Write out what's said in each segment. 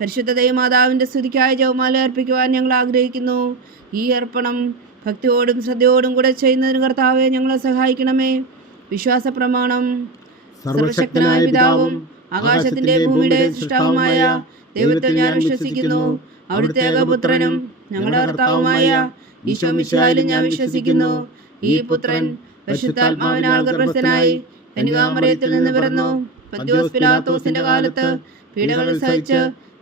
പരിശുദ്ധ ദൈവമാതാവിന്റെ സ്തുതിക്കായ ജവമാല അർപ്പിക്കുവാൻ ഞങ്ങൾ ആഗ്രഹിക്കുന്നു. ഈ അർപ്പണം ഭക്തിയോടും ശ്രദ്ധയോടും കൂടെ ചെയ്യുന്നതിന് കർത്താവെ ഞങ്ങളെ സഹായിക്കണമേ. വിശ്വാസ പ്രമാണം സർവശക്തനായ പിതാവും ആകാശത്തിന്റെ ഭൂമിയുടെ സൃഷ്ടാവുമായ ദൈവത്തെ ഞാൻ വിശ്വസിക്കുന്നു. അവിടുത്തെ ഏകപുത്രനും ഞങ്ങളുടെ കർത്താവുമായ ഈശോ മിശിഹായിലും ഞാൻ വിശ്വസിക്കുന്നു. ഈ പുത്രൻ പരിശുദ്ധാത്മാവിനാൽ ഗർഭസ്ഥനായി കനികാമറയത്തിൽ നിന്ന് പിറന്നു. പത്യോസ് പിലാത്തോസിന്റെ കാലത്ത് പീഡകൾ സഹിച്ച്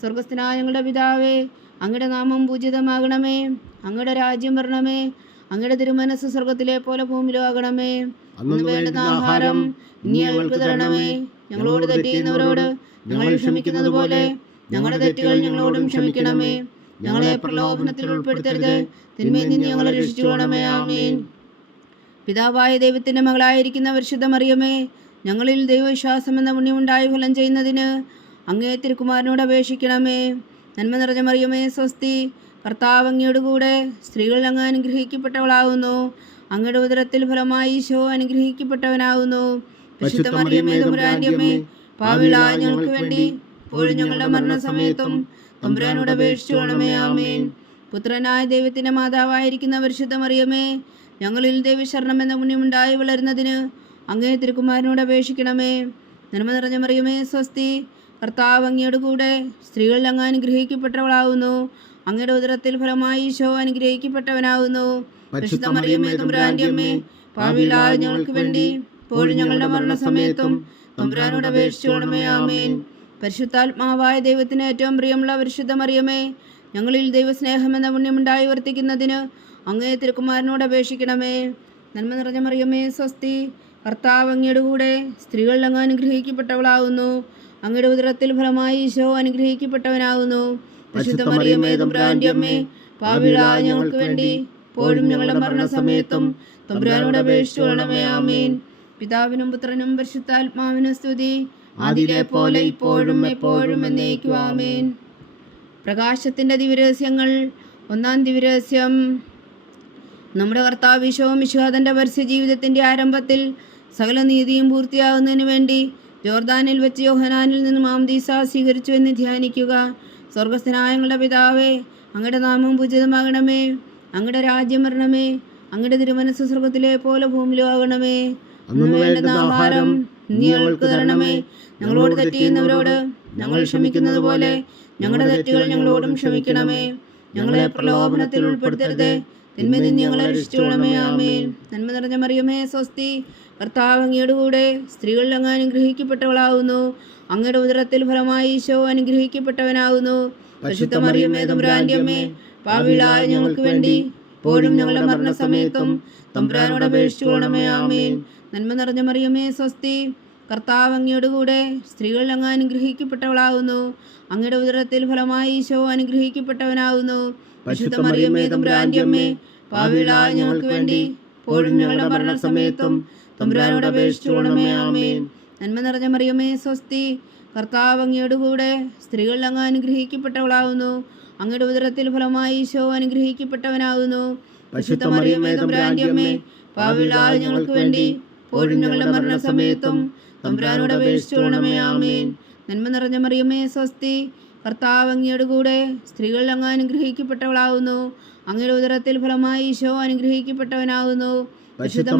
സ്വർഗസ്ഥനായ ഞങ്ങളുടെ പിതാവേ അങ്ങയുടെ നാമം പൂജിതമാകണമേ അങ്ങയുടെ രാജ്യം വരണമേ അങ്ങയുടെ തിരുമനസ് സ്വർഗത്തിലെ പോലെ ഭൂമിയിലും ആകണമേ. അന്ന് വേണ്ടുന്ന ആഹാരം നീ ഞങ്ങൾക്ക് തരണമേ. ഞങ്ങളോട് തെറ്റിയുന്നവരോട് ഞങ്ങൾ ക്ഷമിക്കുന്നത് പോലെ ഞങ്ങളുടെ തെറ്റുകൾ ഞങ്ങളോടും ക്ഷമിക്കണമേ. ഞങ്ങളെ പ്രലോഭനത്തിൽ ഉൾപ്പെടുത്തരുത്. തിന്മയിൽ നിന്ന് ഞങ്ങളെ രക്ഷിച്ചുകൊള്ളണമേ. ആമേൻ. പിതാവായ ദൈവത്തിന്റെ മകളായിരിക്കുന്ന വർഷം മറിയമേ ഞങ്ങളിൽ ദൈവവിശ്വാസം എന്ന പുണ്യമുണ്ടായി ഫലം ചെയ്യുന്നതിന് അങ്ങേ തിരുക്കുമാരനോട് അപേക്ഷിക്കണമേ. നന്മ നിറഞ്ഞ മറിയമേ സ്വസ്തി. കർത്താവ് അങ്ങയുടെ കൂടെ സ്ത്രീകൾ അങ്ങ് അനുഗ്രഹിക്കപ്പെട്ടവളാകുന്നു അങ്ങയുടെ ഉദരത്തിൽ ഫലമായി ഈശോ അനുഗ്രഹിക്കപ്പെട്ടവനാകുന്നു വിശുദ്ധ മറിയമേ തമ്പുരാന്റെ പാവിളായ ഞങ്ങൾക്ക് വേണ്ടി ഇപ്പോഴും ഞങ്ങളുടെ മരണസമയത്തും തമ്പുരാനോട് അപേക്ഷിച്ചു വേണമേ ആമേൻ. പുത്രനായ ദൈവത്തിന്റെ മാതാവായിരിക്കുന്ന പരിശുദ്ധ മറിയമേ ഞങ്ങളിൽ ദൈവശരണം എന്ന പുണ്യമുണ്ടായി വളരുന്നതിന് അങ്ങേ തിരുക്കുമാരനോട് അപേക്ഷിക്കണമേ. നന്മ നിറഞ്ഞ മറിയമേ സ്വസ്തി. കർത്താവ് അങ്ങയുടെ കൂടെ സ്ത്രീകളിൽ അങ്ങ് അനുഗ്രഹിക്കപ്പെട്ടവളാവുന്നു. അങ്ങയുടെ ഉദരത്തിൽ ഫലമായി ഈശോ അനുഗ്രഹിക്കപ്പെട്ടവനാവുന്നു. അമ്മേ ഞങ്ങൾക്ക് വേണ്ടി ഇപ്പോഴും ഞങ്ങളുടെ മരണസമയത്തും തമ്പുരാനോട് അപേക്ഷിച്ചു വേണമേ ആമേൻ. പരിശുദ്ധാത്മാവായ ദൈവത്തിന് ഏറ്റവും പ്രിയമുള്ള പരിശുദ്ധ മറിയമേ ഞങ്ങളിൽ ദൈവസ്നേഹം എന്ന പുണ്യമുണ്ടായി വർത്തിക്കുന്നതിന് അങ്ങേ തിരുക്കുമാരനോട് അപേക്ഷിക്കണമേ. നന്മ നിറഞ്ഞ മറിയമേ സ്വസ്തി. കർത്താവ് അങ്ങയുടെ കൂടെ സ്ത്രീകളിൽ അങ്ങ് അനുഗ്രഹിക്കപ്പെട്ടവളാകുന്നു അങ്ങയുടെ ഉദരത്തിൽ ഫലമായി ഈശോ അനുഗ്രഹിക്കപ്പെട്ടവനാകുന്നു. അമ്മേ ഞങ്ങൾക്ക് വേണ്ടി ഇപ്പോഴും ഞങ്ങളുടെ മരണസമയത്തും തമ്പുരാനോട് അപേക്ഷിച്ചു കൊള്ളണമേ ആമേൻ. പിതാവിനും പുത്രനും പരിശുദ്ധാത്മാവിനും സ്തുതി. അതിലെ പോലെ ഇപ്പോഴും എപ്പോഴും എന്നേക്കും ആമേൻ. പ്രകാശത്തിന്റെ ദിവരഹസ്യങ്ങൾ ഒന്നാം ദിവരഹസ്യം നമ്മുടെ കർത്താവ് വിശോ വിശ്വാദന്റെ പരസ്യ ജീവിതത്തിന്റെ ആരംഭത്തിൽ സകല നീതിയും പൂർത്തിയാകുന്നതിന് വേണ്ടി ജോർദാനിൽ വെച്ച് യോഹനാനിൽ നിന്ന് മാംദീസ സ്വീകരിച്ചു എന്ന് ധ്യാനിക്കുക സ്വർഗസ്ഥനായങ്ങളുടെ പിതാവേ അങ്ങയുടെ നാമം പൂജിതമാകണമേ. അങ്ങയുടെ രാജ്യം വരണമേ. അങ്ങയുടെ തിരുമനസ് സ്വർഗത്തിലെ പോലെ ഭൂമിയിലും ആകണമേ. അങ്ങയുടെ വേണ്ടുന്ന ആഹാരം നീ ഞങ്ങൾക്ക് തരണമേ. ഞങ്ങളോട് തെറ്റിയുന്നവരോട് ഞങ്ങൾ ക്ഷമിക്കുന്നത് പോലെ ഞങ്ങളുടെ തെറ്റുകൾ ഞങ്ങളോടും ക്ഷമിക്കണമേ. ഞങ്ങളെ പ്രലോഭനത്തിൽ ഉൾപ്പെടുത്തരുത്. തിന്മയിൽ നിന്ന് ഞങ്ങളെ രക്ഷിച്ചുകൊള്ളണമേ ആമേൻ. നന്മ നിറഞ്ഞ മറിയമേ സ്വസ്തി. കർത്താവ് അങ്ങയുടെ കൂടെ സ്ത്രീകളിൽ അങ്ങ് അനുഗ്രഹിക്കപ്പെട്ടവളാവുന്നു. അങ്ങയുടെ ഉദരത്തിൽ ഫലമായി ഈശോ അനുഗ്രഹിക്കപ്പെട്ടവനാവുന്നു. പരിശുദ്ധ മറിയമേ തുമ്പ്രാന്റെ അമ്മേ പാവിളായ ഞങ്ങൾക്ക് വേണ്ടി ഇപ്പോഴും ഞങ്ങളുടെ മരണസമയത്തും തമ്പുരാനോട് അപേക്ഷിച്ചു കൊള്ളണമേ ആമേൻ. നന്മ നിറഞ്ഞ മറിയമേ സ്വസ്തി. കർത്താവ് അങ്ങയുടെ കൂടെ സ്ത്രീകളിൽ അങ്ങ് അനുഗ്രഹിക്കപ്പെട്ടവളാകുന്നു അങ്ങയുടെ ഉദരത്തിൽ ഫലമായി ഈശോ അനുഗ്രഹിക്കപ്പെട്ടവനാകുന്നു പരിശുദ്ധ മറിയമ്മേ തമ്പുരാന്റെ അമ്മേ ഞങ്ങൾക്ക് വേണ്ടി ഇപ്പോഴും ഞങ്ങളുടെ മരണസമയത്തും തമ്പുരാനോട് അപേക്ഷിച്ചുകൊള്ളണമേ ആമേ നന്മ നിറഞ്ഞ മറിയമ്മേ സ്വസ്തി കർത്താവ് അങ്ങയോട് കൂടെ സ്ത്രീകൾ അങ്ങ് അനുഗ്രഹിക്കപ്പെട്ടവളാകുന്നു അങ്ങയുടെ ഉദരത്തിൽ ഫലമായി ഈശോ അനുഗ്രഹിക്കപ്പെട്ടവനാകുന്നു പരിശുദ്ധ മറിയമ്മേ തമ്പുരാന്റെ അമ്മേ ഞങ്ങൾക്ക് വേണ്ടി ഇപ്പോഴും ഞങ്ങളുടെ മരണസമയത്തും തമ്പുരാനോട് അപേക്ഷിച്ചുകൊള്ളണമേ ആമേൻ. നന്മ നിറഞ്ഞ മറിയമ്മേ സ്വസ്തി കർത്താവ് അങ്ങയുടെ കൂടെ സ്ത്രീകൾ അങ്ങ് അനുഗ്രഹിക്കപ്പെട്ടവളാകുന്നു അങ്ങയുടെ ഉദരത്തിൽ ഫലമായി ഈശോ അനുഗ്രഹിക്കപ്പെട്ടവനാകുന്നു പരിശുദ്ധ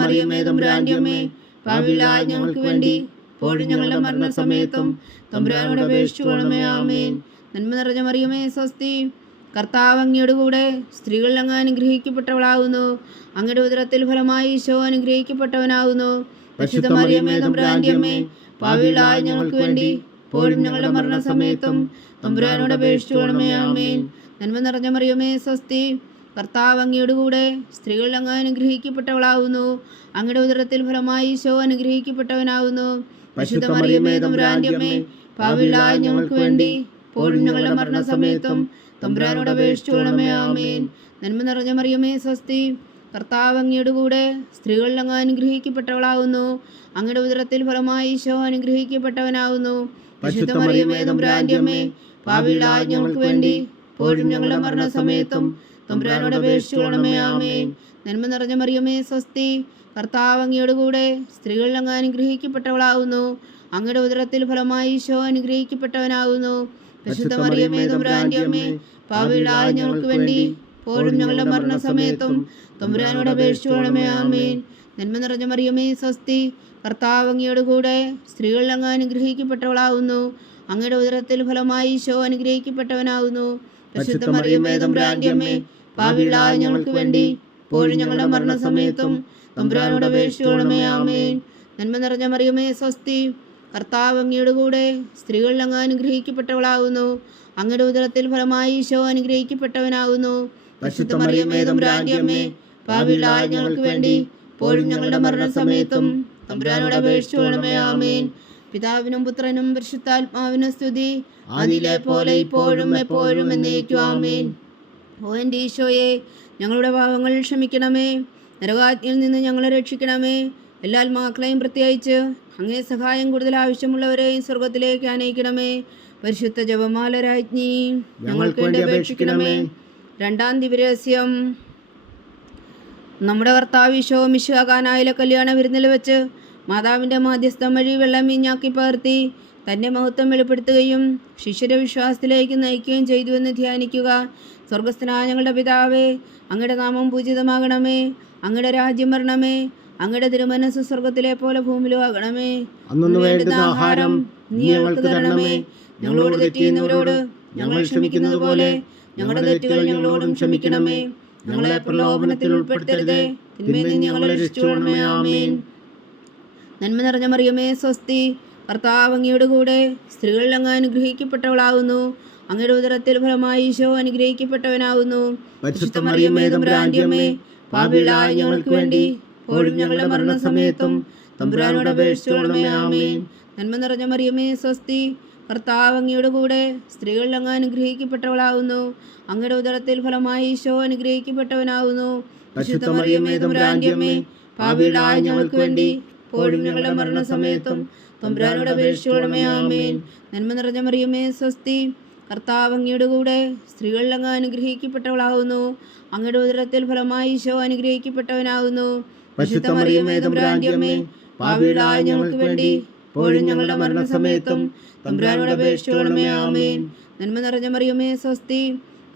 ഞങ്ങൾക്ക് വേണ്ടി ഇപ്പോഴും ഞങ്ങളുടെ മരണസമയത്തും തമ്പുരാനോട് അപേക്ഷിച്ചു കൊള്ളമേ ആമേൻ. നന്മ നിറഞ്ഞ മറിയമേ സ്വസ്തി. കർത്താവ് അങ്ങയുടെ കൂടെ സ്ത്രീകൾ അങ്ങ് അനുഗ്രഹിക്കപ്പെട്ടവളാകുന്നു അങ്ങയുടെ ഉദരത്തിൽ ഫലമായി ഈശോ അനുഗ്രഹിക്കപ്പെട്ടവനാകുന്നു പരിശുദ്ധ മറിയമേ തമ്പുരാന്റെ അമ്മേ പാവികളായ ഞങ്ങൾക്ക് വേണ്ടി ഇപ്പോഴും ഞങ്ങളുടെ മരണസമയത്തും തമ്പുരാനോട് അപേക്ഷിച്ചോളമേ ആമേൻ. നന്മ നിറഞ്ഞ മറിയമേ സ്വസ്തി. കർത്താവ് അങ്ങയുടെ കൂടെ സ്ത്രീകൾ അങ്ങ് അനുഗ്രഹിക്കപ്പെട്ടവളാവുന്നു. അങ്ങയുടെ ഉദരത്തിൽ ഫലമായി ഈശോ അനുഗ്രഹിക്കപ്പെട്ടവനാവുന്നു. പരിശുദ്ധ മറിയമേ തമ്പുരാന്റെ അമ്മേ ഞങ്ങൾക്ക് വേണ്ടി ഇപ്പോഴും ഞങ്ങളുടെ മരണസമയത്തും തമ്പുരാനോട് അപേക്ഷിച്ചോളമേ ആമേൻ. നന്മ നിറഞ്ഞ മറിയമേ സ്വസ്തി. കർത്താവ് അങ്ങയുടെ കൂടെ സ്ത്രീകളിൽ അങ്ങ് അനുഗ്രഹിക്കപ്പെട്ടവളാകുന്നു അങ്ങയുടെ ഉദരത്തിൽ ഫലമായി ഈശോ അനുഗ്രഹിക്കപ്പെട്ടവനാകുന്നു പരിശുദ്ധ മറിയമേ തമ്പുരാന്റെ അമ്മേ പാവികളായ ഞങ്ങൾക്ക് വേണ്ടി ഇപ്പോഴും ഞങ്ങളുടെ മരണസമയത്തും തമ്പുരാനോട് അപേക്ഷിച്ചുകൊള്ളണമേ ആമേ നന്മ നിറഞ്ഞ മറിയമേ സ്വസ്തി. കർത്താവ് അങ്ങയുടെ കൂടെ സ്ത്രീകളിൽ അങ്ങ് അനുഗ്രഹിക്കപ്പെട്ടവളാകുന്നു അങ്ങയുടെ ഉദരത്തിൽ ഫലമായി ഈശോ അനുഗ്രഹിക്കപ്പെട്ടവനാകുന്നു പരിശുദ്ധ മറിയമേ പാവികളായ ഞങ്ങൾക്ക് വേണ്ടി ഇപ്പോഴും ഞങ്ങളുടെ മരണസമയത്തും തമ്പുരാനോട് അപേക്ഷിച്ചുകൊള്ളണമേ ആമേൻ. നന്മ നിറഞ്ഞ മറിയമേ സ്വസ്തി. കർത്താവ് അങ്ങയുടെ കൂടെ സ്ത്രീകളിൽ അങ്ങ് അനുഗ്രഹിക്കപ്പെട്ടവളാവുന്നു. അങ്ങയുടെ ഉദരത്തിൽ ഫലമായി ഈശോ അനുഗ്രഹിക്കപ്പെട്ടവനാവുന്നു. പരിശുദ്ധ പാവിളായ ഞങ്ങൾക്ക് വേണ്ടി ഇപ്പോഴും ഞങ്ങളുടെ മരണസമയത്തും തമ്പുരാനോട് അപേക്ഷിച്ചോളമേ ആമേൻ. നന്മ നിറഞ്ഞ മറിയമേ സ്വസ്തി കർത്താവ് അങ്ങയുടെ കൂടെ സ്ത്രീകളിൽ അങ്ങ് അനുഗ്രഹിക്കപ്പെട്ടവളാകുന്നു അങ്ങയുടെ ഉദരത്തിൽ ഫലമായി ഈശോ അനുഗ്രഹിക്കപ്പെട്ടവനാകുന്നു പരിശുദ്ധ മറിയമേ തമ്പുരാന്റെ പാവിളായ ഞങ്ങൾക്ക് വേണ്ടി ഇപ്പോഴും ഞങ്ങളുടെ മരണസമയത്തും തമ്പുരാനോട് അപേക്ഷിച്ചോളമേ ആമേൻ. പിതാവിനും പുത്രനും പരിശുദ്ധാത്മാവിനും സ്തുതി. അതിലെ പോലെ ഇപ്പോഴും എപ്പോഴും എന്നേക്കും ആമേൻ. ഓ എന്റെ ഈശോയെ ഞങ്ങളുടെ ഭാവങ്ങൾ ക്ഷമിക്കണമേ. നരകാജ്ഞയിൽ നിന്ന് ഞങ്ങളെ രക്ഷിക്കണമേ. എല്ലാ ആത്മാക്കളെയും പ്രത്യേകിച്ച് അങ്ങേ സഹായം കൂടുതൽ ആവശ്യമുള്ളവരെയും സ്വർഗത്തിലേക്ക് ആനയിക്കണമേ. പരിശുദ്ധ ജപമാല രാജ്ഞി ഞങ്ങൾക്ക് വേണ്ടി അപേക്ഷിക്കണമേ. രണ്ടാം ദിവരഹസ്യം നമ്മുടെ കർത്താവ് ഈശോ മിശുഖാനായിലെ കല്യാണ വിരുന്നിൽ വെച്ച് മാതാവിന്റെ മാധ്യസ്ഥം വഴി വെള്ളം വീഞ്ഞാക്കി പകർത്തി തന്റെ മഹത്വം വെളിപ്പെടുത്തുകയും ശിഷ്യരെ വിശ്വാസത്തിലേക്ക് നയിക്കുകയും ചെയ്തു എന്ന് ധ്യാനിക്കുക. സ്വർഗസ്ഥനായ ഞങ്ങളുടെ പിതാവേ അങ്ങയുടെ നാമം പൂജിതമാകണമേ. അങ്ങയുടെ രാജ്യം വരണമേ. അങ്ങയുടെ തിരുമനസ് സ്വർഗത്തിലെ പോലെ ഭൂമിയിലും ആകണമേ. അന്നു വേണ്ടുന്ന ആഹാരം നീ ഞങ്ങൾക്ക് തരണമേ. ഞങ്ങളോട് തെറ്റിയുന്നവരോട് ഞങ്ങൾ ക്ഷമിക്കുന്നത് പോലെ ഞങ്ങളുടെ തെറ്റുകൾ ഞങ്ങളോടും ക്ഷമിക്കണമേ. ഞങ്ങളെ പ്രലോഭനത്തിൽ ഉൾപ്പെടുത്തരുതേ. തിന്മയിൽ ഞങ്ങളെ രക്ഷിച്ചോളമേ ആമേൻ. നന്മ നിറഞ്ഞ മറിയമേ സ്വസ്തി. കർത്താവ് അങ്ങയുടെ കൂടെ സ്ത്രീകളിൽ അങ്ങ് അനുഗ്രഹിക്കപ്പെട്ടവളാകുന്നു അങ്ങയുടെ ഉദരത്തിൽ ഫലമായി ഈശോ അനുഗ്രഹിക്കപ്പെട്ടവനാകുന്നു പാപികളായ ഞങ്ങൾക്ക് വേണ്ടി ഇപ്പോഴും ഞങ്ങളുടെ മരണസമയത്തും തമ്പുരാനോട് അപേക്ഷിച്ചോളമേ ആമേൻ. നന്മ നിറഞ്ഞ മറിയമേ സ്വസ്തി. കർത്താവ് അങ്ങയുടെ കൂടെ സ്ത്രീകളിൽ അങ്ങ് അനുഗ്രഹിക്കപ്പെട്ടവളാകുന്നു അങ്ങയുടെ ഉദരത്തിൽ ഫലമായി ഈശോ അനുഗ്രഹിക്കപ്പെട്ടവനാകുന്നു പരിശുദ്ധ മറിയമേ തമ്പുരാന്റെ അമ്മേ പാപികളായ ഞങ്ങൾക്ക് വേണ്ടി ഇപ്പോഴും ഞങ്ങളുടെ മരണസമയത്തും തമ്പുരാനോട് അപേക്ഷിച്ചോളമേ ആമേൻ. നന്മ നിറഞ്ഞ മറിയമേ സ്വസ്തി. കർത്താവ് അങ്ങയുടെ കൂടെ സ്ത്രീകളിൽ അങ്ങ് അനുഗ്രഹിക്കപ്പെട്ടവളാകുന്നു. അങ്ങയുടെ ഉദരത്തിൽ ഫലമായി ഈശോ അനുഗ്രഹിക്കപ്പെട്ടവനാകുന്നു. പരിശുദ്ധ മറിയമേ അമ്മേ ഞങ്ങൾക്ക് വേണ്ടി ഇപ്പോഴും ഞങ്ങളുടെ മരണസമയത്തും തമ്പുരാനോട് അപേക്ഷിച്ചോളമേ ആമേൻ. നന്മ നിറഞ്ഞ മറിയമേ സ്വസ്തി.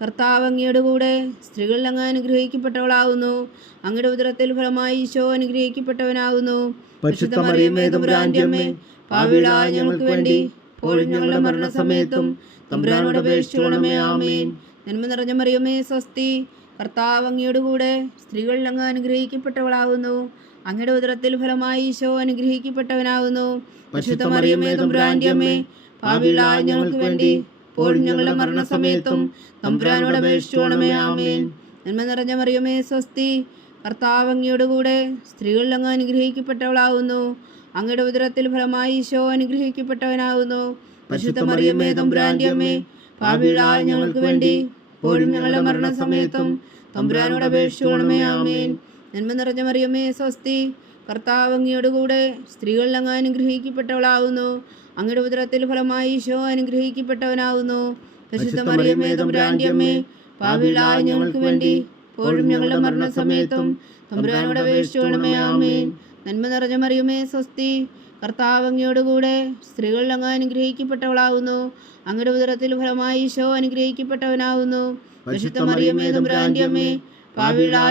കർത്താവ് അങ്ങയുടെ കൂടെ സ്ത്രീകളിൽ അങ്ങ് അനുഗ്രഹിക്കപ്പെട്ടവളാകുന്നു. അങ്ങയുടെ ഉദരത്തിൽ ഫലമായി ഈശോ അനുഗ്രഹിക്കപ്പെട്ടവനാകുന്നു. പരിശുദ്ധ മറിയമ്മേ തമ്പുരാന്റെ അമ്മേ പാവിളായ ഞങ്ങൾക്ക് വേണ്ടി ഇപ്പോഴും ഞങ്ങളുടെ മരണസമയത്തും തമ്പുരാനോട് അപേക്ഷിച്ചോളമേ ആമേൻ. നന്മ നിറഞ്ഞ മറിയമേ സ്വസ്തി കർത്താവ് അങ്ങയുടെ കൂടെ സ്ത്രീകളിൽ അങ്ങ് അനുഗ്രഹിക്കപ്പെട്ടവളാകുന്നു അങ്ങയുടെ ഉദരത്തിൽ ഫലമായി ഈശോ അനുഗ്രഹിക്കപ്പെട്ടവനാകുന്നു പരിശുദ്ധ മറിയമ്മേ തമ്പുരാന്റെ അമ്മേ പാവിളായ ഞങ്ങൾക്ക് വേണ്ടി ഇപ്പോഴും ഞങ്ങളുടെ മരണസമയത്തും തമ്പുരാനോട് അപേക്ഷിച്ചോണമേ ആമേൻ. നന്മ നിറഞ്ഞ മറിയമേ സ്വസ്തി കർത്താവ് അങ്ങയുടെ കൂടെ സ്ത്രീകളിൽ അങ്ങ് അനുഗ്രഹിക്കപ്പെട്ടവളാകുന്നു അങ്ങയുടെ ഉദരത്തിൽ ഫലമായി ഈശോ അനുഗ്രഹിക്കപ്പെട്ടവനാകുന്നു പരിശുദ്ധ മറിയമ്മേ തമ്പുരാന്റെ അമ്മേ പാപികളായ ഞങ്ങൾക്ക് വേണ്ടി ഇപ്പോഴും ഞങ്ങളുടെ മരണസമയത്തും തമ്പുരാനോട് അപേക്ഷിച്ചോണമേ ആമേൻ. നന്മ നിറഞ്ഞ മറിയമ്മേ സ്വസ്തി. കർത്താവ് അങ്ങയുടെ കൂടെ സ്ത്രീകളിൽ അങ്ങ് അനുഗ്രഹിക്കപ്പെട്ടവളാകുന്നു അങ്ങയുടെ ഉദരത്തിൽ ഫലമായി ഈശോ അനുഗ്രഹിക്കപ്പെട്ടവനാകുന്നു പരിശുദ്ധ മറിയമ്മേ തമ്പുരാന്റെ അമ്മേ പാപികളായ ഞങ്ങൾക്ക് വേണ്ടി ഇപ്പോഴും ഞങ്ങളുടെ മരണസമയത്തും തമ്പുരാനോട് അപേക്ഷിച്ചോണമേ ആമേ നന്മ നിറഞ്ഞ മറിയുമേ സ്വസ്തി. കർത്താവ് സ്ത്രീകൾ അങ്ങ് അനുഗ്രഹിക്കപ്പെട്ടവളാവുന്നു. അങ്ങയുടെ ഉദരത്തിൽ ഫലമായി ഈശോ അനുഗ്രഹിക്കപ്പെട്ടവനാവുന്നു. വിശുദ്ധ മറിയമേ തമ്പുരാന്റെ അമ്മേ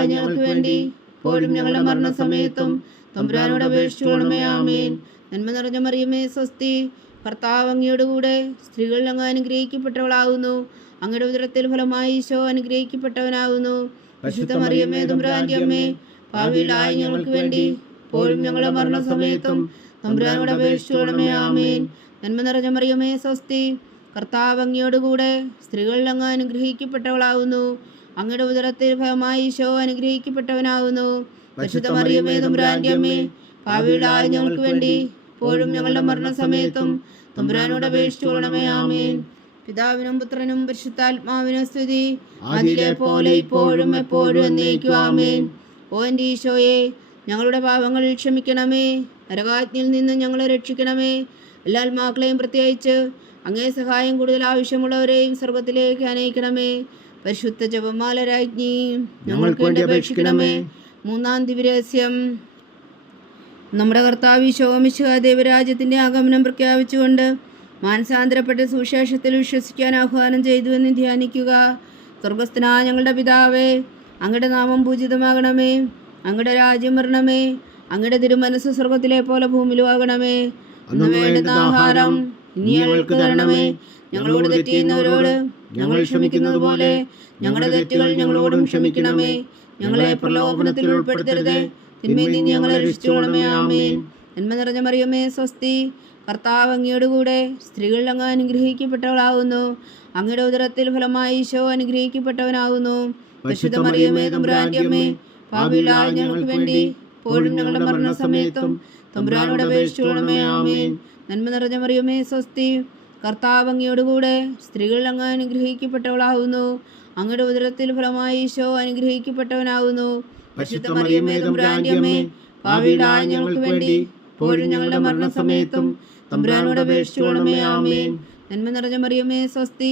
ഞങ്ങൾക്ക് വേണ്ടി ഇപ്പോഴും ഞങ്ങളുടെ മരണസമയത്തും തമ്പുരാനോട് അപേക്ഷിച്ചോണമേ ആമേൻ. നന്മ നിറഞ്ഞ മറിയമേ സ്വസ്തി. ഭർത്താവ് സ്ത്രീകൾ അങ്ങ് അനുഗ്രഹിക്കപ്പെട്ടവളാവുന്നു. അങ്ങയുടെ ഉദരത്തിൽ ഫലമായി ഈശോ അനുഗ്രഹിക്കപ്പെട്ടവനാകുന്നു പരിശുദ്ധ മറിയമ്മേ തമ്പുരാന്റെ അമ്മേ ഭാവിയിലായ ഞങ്ങൾക്ക് വേണ്ടി ഇപ്പോഴും ഞങ്ങളുടെ മരണസമയത്തും തമ്പുരാനോട് അപേക്ഷിച്ചോളമേ ആമേൻ. നന്മ നിറഞ്ഞ മറിയമേ സ്വസ്തി. കർത്താവ് അങ്ങയോട് കൂടെ സ്ത്രീകളിൽ അങ്ങ് അനുഗ്രഹിക്കപ്പെട്ടവളാവുന്നു. അങ്ങയുടെ ഉദരത്തിൽ ഫലമായി ഈശോ അനുഗ്രഹിക്കപ്പെട്ടവനാവുന്നു. പരിശുദ്ധ മറിയമേ തമ്പുരാന്റെ അമ്മേ ഭാവിയിലായ ഞങ്ങൾക്ക് വേണ്ടി ഇപ്പോഴും ഞങ്ങളുടെ മരണസമയത്തും തമ്പുരാനോട് അപേക്ഷിച്ചോളമേ ആമേൻ. പിതാവിനും പുത്രനും പരിശുദ്ധാത്മാവിനും സ്തുതി. അതിലെ പോലെ ഇപ്പോഴും എപ്പോഴും എന്നേക്കും ആമേൻ. ഓ എന്റെ ഈശോയെ ഞങ്ങളുടെ പാപങ്ങൾ ക്ഷമിക്കണമേ. നരകാജ്ഞയിൽ നിന്ന് ഞങ്ങളെ രക്ഷിക്കണമേ. എല്ലാ ആത്മാക്കളെയും പ്രത്യേകിച്ച് അങ്ങേ സഹായം കൂടുതൽ ആവശ്യമുള്ളവരെയും സർവത്തിലേക്ക് അനയിക്കണമേ. പരിശുദ്ധ ജപമാല രാജ്ഞി ഞങ്ങൾക്ക് വേണ്ടി അപേക്ഷിക്കണമേ. മൂന്നാം ദിവരഹസ്യം നമ്മുടെ കർത്താവ് ശോമിശ ദേവരാജ്യത്തിന്റെ ആഗമനം പ്രഖ്യാപിച്ചുകൊണ്ട് മാനസാന്തരപ്പെട്ട് സുവിശേഷത്തിൽ വിശ്വസിക്കാൻ ആഹ്വാനം ചെയ്തുവെന്ന് ധ്യാനിക്കുക. സ്വർഗസ്ഥനാ ഞങ്ങളുടെ പിതാവേ അങ്ങയുടെ നാമം പൂജിതമാകണമേ. അങ്ങയുടെ രാജ്യം വരണമേ. അങ്ങയുടെ തിരുമനസ് സ്വർഗത്തിലെ പോലെ ഭൂമിയിലും ആകണമേ അന്ന് വേണ്ടുന്ന ആഹാരം ഇനി ഞങ്ങൾക്ക് തരണമേ. ഞങ്ങളോട് തെറ്റിയുന്നവരോട് ഞങ്ങൾ ക്ഷമിക്കുന്നത് പോലെ ഞങ്ങളുടെ തെറ്റുകൾ ഞങ്ങളോടും ക്ഷമിക്കണമേ. ഞങ്ങളെ പ്രലോഭനത്തിൽ ഉൾപ്പെടുത്തരുതേ. തിന്മയിൽ നിന്ന് ഞങ്ങളെ രക്ഷിച്ചുകൊള്ളണമേ. ആമേൻ. നന്മ നിറഞ്ഞ മറിയമേ സ്വസ്തി. കർത്താവ് അങ്ങയുടെ കൂടെ സ്ത്രീകളിൽ അങ്ങ് അനുഗ്രഹിക്കപ്പെട്ടവളാകുന്നു അങ്ങയുടെ ഉദരത്തിൽ ഫലമായി ഈശോ അനുഗ്രഹിക്കപ്പെട്ടവനാകുന്നു പരിശുദ്ധ മറിയമേ തമ്പുരാന്റെ അമ്മേ ഭാവിയിലായ ഞങ്ങൾക്ക് വേണ്ടി ഇപ്പോഴും ഞങ്ങളുടെ മരണസമയത്തും തമ്പുരാനോട് അപേക്ഷിച്ചുകൊള്ളണമേ ആമേൻ. നന്മ നിറഞ്ഞ മറിയമേ സ്വസ്തി കർത്താവ് അങ്ങയോടുകൂടെ സ്ത്രീകളിൽ അങ്ങ് അനുഗ്രഹിക്കപ്പെട്ടവളാകുന്നു അങ്ങയുടെ ഉദരത്തിൽ ഫലമായി ഈശോ അനുഗ്രഹിക്കപ്പെട്ടവനാകുന്നു പരിശുദ്ധ മറിയമേ തമ്പുരാന്റെ അമ്മേ ഭാവിയിലായ ഞങ്ങൾക്ക് വേണ്ടി ഇപ്പോഴും ഞങ്ങളുടെ മരണസമയത്തും തമ്പുരാനോട് അപേക്ഷിച്ചോളമേ ആമേൻ. നന്മ നിറഞ്ഞ മറിയമേ സ്വസ്തി.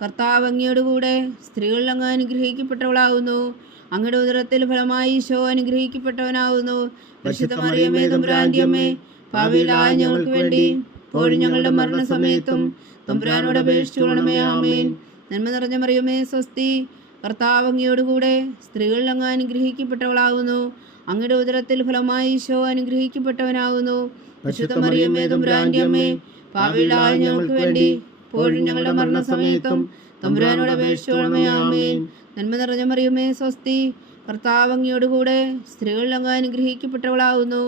കർത്താവ് അങ്ങയോടുകൂടെ സ്ത്രീകളിൽ അങ്ങ് അനുഗ്രഹിക്കപ്പെട്ടവളാകുന്നു അങ്ങയുടെ ഉദരത്തിൽ ഫലമായി ഈശോ അനുഗ്രഹിക്കപ്പെട്ടവനാകുന്നു പരിശുദ്ധ മറിയമേ ഭാവിയിലായ ഞങ്ങൾക്ക് വേണ്ടി ഇപ്പോഴും ഞങ്ങളുടെ മരണസമയത്തും തമ്പുരാനോട് അപേക്ഷിച്ചോളമേ ആമേൻ. നന്മ നിറഞ്ഞ മറിയമേ സ്വസ്തി. കർത്താവ് അങ്ങയോടുകൂടെ സ്ത്രീകളിൽ അങ്ങ് അനുഗ്രഹിക്കപ്പെട്ടവളാകുന്നു അങ്ങയുടെ ഉദരത്തിൽ ഫലമായി ഈശോ അനുഗ്രഹിക്കപ്പെട്ടവനാകുന്നു. വിശുദ്ധ മറിയമ്മേ തമ്പുരാന്റെ അമ്മേ പാവിയിലായ ഞങ്ങൾക്ക് വേണ്ടി ഇപ്പോഴും ഞങ്ങളുടെ മരണസമയത്തും തമ്പുരാനോട് അപേക്ഷിച്ചോളമേ ആമേൻ. നന്മ നിറഞ്ഞ മറിയമ്മേ സ്വസ്തി. സ്ത്രീകളിൽ അങ്ങ് അനുഗ്രഹിക്കപ്പെട്ടവളാകുന്നു.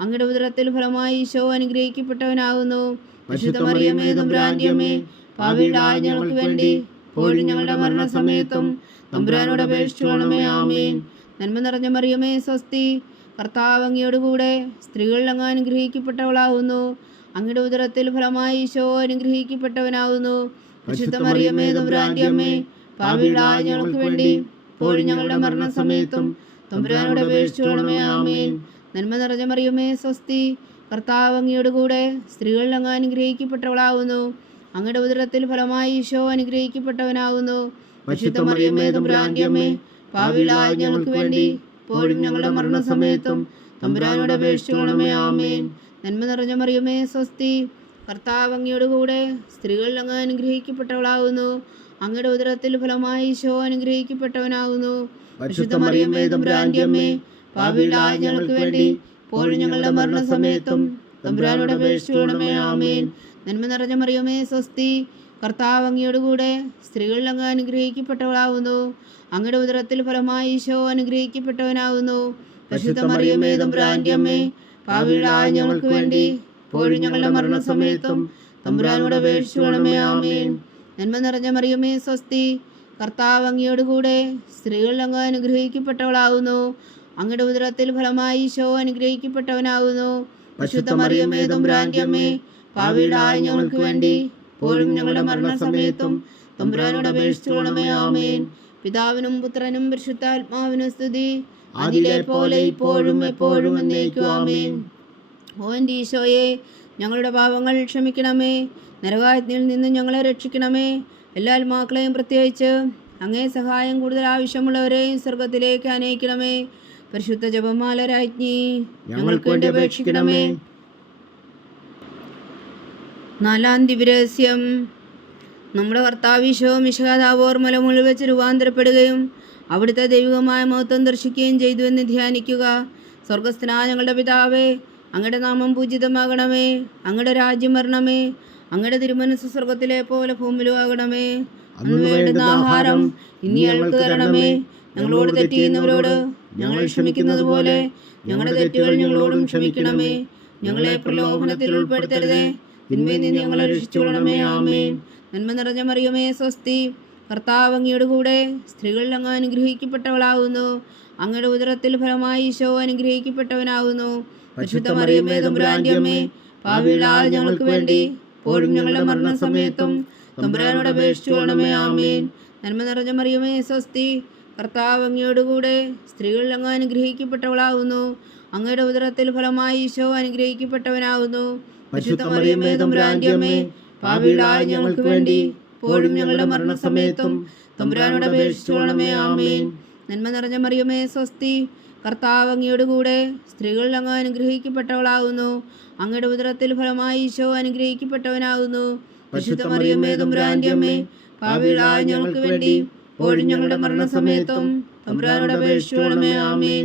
അങ്ങയുടെ ഉദരത്തിൽ ഫലമായി ഈശോ അനുഗ്രഹിക്കപ്പെട്ടവനാകുന്നു. വിശുദ്ധ മറിയമ്മേ തമ്പുരാന്റെ അമ്മേ ഞങ്ങൾക്ക് വേണ്ടി ഇപ്പോഴും ഞങ്ങളുടെ മരണസമയത്തും തമ്പുരാനോട് അപേക്ഷിച്ചോളമേ ആമേൻ. നന്മ നിറഞ്ഞ മറിയമേ സ്വസ്തി. കർത്താവ് അങ്ങയോട് കൂടെ സ്ത്രീകളിൽ അങ്ങ് അനുഗ്രഹിക്കപ്പെട്ടവളാകുന്നു അങ്ങയുടെ ഉദരത്തിൽ ഫലമായി ഈശോ അനുഗ്രഹിക്കപ്പെട്ടവനാകുന്നു വിശുദ്ധ മറിയമേ തമ്പുരാന്റെ അമ്മേ പാവികളായ ഞങ്ങൾക്ക് വേണ്ടി ഇപ്പോഴും ഞങ്ങളുടെ മരണസമയത്തും തമ്പുരാനോട് അപേക്ഷിച്ചോളമേ ആമേൻ. നന്മ നിറഞ്ഞ മറിയമേ സ്വസ്തി. കർത്താവ് അങ്ങയോട് കൂടെ സ്ത്രീകളിൽ അങ്ങ് അനുഗ്രഹിക്കപ്പെട്ടവളാകുന്നു അങ്ങയുടെ ഉദരത്തിൽ ഫലമായി ഈശോ അനുഗ്രഹിക്കപ്പെട്ടവനാകുന്നു വിശുദ്ധ മറിയമേ തമ്പുരാന്റെ അമ്മേ പാവികളായ ഞങ്ങൾക്ക് വേണ്ടി ഇപ്പോഴും ഞങ്ങളുടെ മരണസമയത്തും തമ്പുരാനോട് അപേക്ഷിച്ചോളമേ ആമേൻ. നന്മ നിറഞ്ഞ മറിയമേ സ്വസ്തി. കർത്താവ് അങ്ങയോട് കൂടെ സ്ത്രീകളിൽ അങ്ങ് അനുഗ്രഹിക്കപ്പെട്ടവളാകുന്നു അങ്ങയുടെ ഉദരത്തിൽ ഫലമായി ഈശോ അനുഗ്രഹിക്കപ്പെട്ടവനാകുന്നു പരിശുദ്ധ മറിയമേ തമ്പുരാന്റെ അമ്മേ പാവികളായ ഞങ്ങൾക്ക് വേണ്ടി ഇപ്പോഴും ഞങ്ങളുടെ മരണസമയത്തും തമ്പുരാനോട് അപേക്ഷിച്ചോളമേ ആമേൻ. നന്മ നിറഞ്ഞ മറിയമേ സ്വസ്തി. കർത്താവ് അങ്ങയുടെ കൂടെ സ്ത്രീകളിൽ അങ്ങ് അനുഗ്രഹിക്കപ്പെട്ടവളാവുന്നു. അങ്ങയുടെ ഉദരത്തിൽ ഫലമായി ഈശോ അനുഗ്രഹിക്കപ്പെട്ടവനാവുന്നു. പരിശുദ്ധ മറിയമേ തമ്പുരാന്റെ അമ്മേ പാവികളായ ഞങ്ങൾക്ക് വേണ്ടി ഇപ്പോഴും ഞങ്ങളുടെ മരണസമയത്തും തമ്പുരാനോട് അപേക്ഷിച്ചോളമേ ആമേൻ. നന്മ നിറഞ്ഞ മറിയമേ സ്വസ്തി കർത്താവ് അങ്ങയോട് കൂടെ സ്ത്രീകളിൽ അങ്ങ് അനുഗ്രഹിക്കപ്പെട്ടവളാവുന്നു. അങ്ങയുടെ ഉദരത്തിൽ ഫലമായി ഈശോ അനുഗ്രഹിക്കപ്പെട്ടവനാവുന്നു. പരിശുദ്ധ മറിയമേ തമ്പുരാന്റെ അമ്മേ പാവിടായ ഞങ്ങൾക്ക് വേണ്ടി ഇപ്പോഴും ഞങ്ങളുടെ മരണസമയത്തും തമ്പുരാനോട് അപേക്ഷിച്ചോളമേ ആമേൻ. പിതാവിനും പുത്രനും പരിശുദ്ധാത്മാവിനും സ്തുതി. അതിലെ പോലെ ഇപ്പോഴും എപ്പോഴും എന്നേക്കും ആമേൻ. ഓ എന്റെ ഈശോയെ ഞങ്ങളുടെ പാപങ്ങൾ ക്ഷമിക്കണമേ. നരകായത്തിൽ നിന്ന് ഞങ്ങളെ രക്ഷിക്കണമേ. എല്ലാ ആത്മാക്കളെയും പ്രത്യേകിച്ച് അങ്ങേ സഹായം കൂടുതൽ ആവശ്യമുള്ളവരെയും സ്വർഗത്തിലേക്ക് അനയിക്കണമേ. പരിശുദ്ധ ജപമാല രാജ്ഞി ഞങ്ങൾക്ക് വേണ്ടി അപേക്ഷിക്കണമേ. നാലാം ദിവരഹസ്യം നമ്മുടെ ഭർത്താവിശോ മിശകാതാവോർ മലമുകളിൽ വെച്ച് രൂപാന്തരപ്പെടുകയും അവിടുത്തെ ദൈവികമായ മഹത്വം ദർശിക്കുകയും ചെയ്തു എന്ന് ധ്യാനിക്കുക. സ്വർഗസ്ഥനായ ഞങ്ങളുടെ പിതാവേ അങ്ങയുടെ നാമം പൂജിതമാകണമേ അങ്ങയുടെ രാജ്യം വരണമേ അങ്ങയുടെ തിരുമനസ് സ്വർഗത്തിലെ പോലെ ഭൂമിയിലും ആകണമേ. അന്ന് വേണ്ടുന്ന ആഹാരം ഇനി ഞങ്ങൾക്ക് തരണമേ. ഞങ്ങളോട് തെറ്റിയുന്നവരോട് ഞങ്ങൾ ക്ഷമിക്കുന്നത് പോലെ ഞങ്ങളുടെ തെറ്റുകൾ ഞങ്ങളോടും ക്ഷമിക്കണമേ. ഞങ്ങളെ പ്രലോഭനത്തിൽ ഉൾപ്പെടുത്തരുതേ. തിന്മയിൽ നിന്ന് ഞങ്ങളെ രക്ഷിച്ചുകൊള്ളണമേ ആമേൻ. നന്മ നിറഞ്ഞ മറിയമേ സ്വസ്തി. കർത്താവ് അങ്ങയുടെ കൂടെ സ്ത്രീകളിൽ അങ്ങ് അനുഗ്രഹിക്കപ്പെട്ടവളാവുന്നു. അങ്ങയുടെ ഉദരത്തിൽ ഫലമായി ഈശോ അനുഗ്രഹിക്കപ്പെട്ടവനാവുന്നു. പരിശുദ്ധ മറിയമേ തമ്പുരാന്റെ അമ്മേ ഭാവിയിലാൽ ഞങ്ങൾക്ക് വേണ്ടി ഇപ്പോഴും ഞങ്ങളുടെ മരണസമയത്തും തമ്പുരാനോട് അപേക്ഷിച്ചുകൊള്ളണമേ ആമേൻ. നന്മ നിറഞ്ഞ മറിയമേ സ്വസ്തി. കർത്താവ് അങ്ങയോടുകൂടെ സ്ത്രീകളിൽ അങ്ങ് അനുഗ്രഹിക്കപ്പെട്ടവളാവുന്നു. അങ്ങയുടെ ഉദരത്തിൽ ഫലമായി ഈശോ അനുഗ്രഹിക്കപ്പെട്ടവനാവുന്നു. പരിശുദ്ധ മറിയമേ തമ്പുരാന്റെ അമ്മേ ഭാവിയിലാൽ ഞങ്ങൾക്ക് വേണ്ടി ഇപ്പോഴും ഞങ്ങളുടെ മരണസമയത്തും തമ്പുരാനോട് അപേക്ഷിച്ചോളമേ ആമേൻ. നന്മ നിറഞ്ഞ മറിയമേ സ്വസ്തി. കർത്താവ് അങ്ങയോടുകൂടെ സ്ത്രീകളിൽ അങ്ങ് അനുഗ്രഹിക്കപ്പെട്ടവളാകുന്നു. അങ്ങയുടെ ഉദരത്തിൽ ഫലമായി ഈശോ അനുഗ്രഹിക്കപ്പെട്ടവനാകുന്നു. പരിശുദ്ധ മറിയമ്മേ തമ്പുരാന്റെ അമ്മേ പാപികളായ ഞങ്ങൾക്ക് വേണ്ടി ഇപ്പോഴും ഞങ്ങളുടെ മരണസമയത്തും തമ്പുരാനോട് അപേക്ഷിച്ചോളമേ ആമേൻ.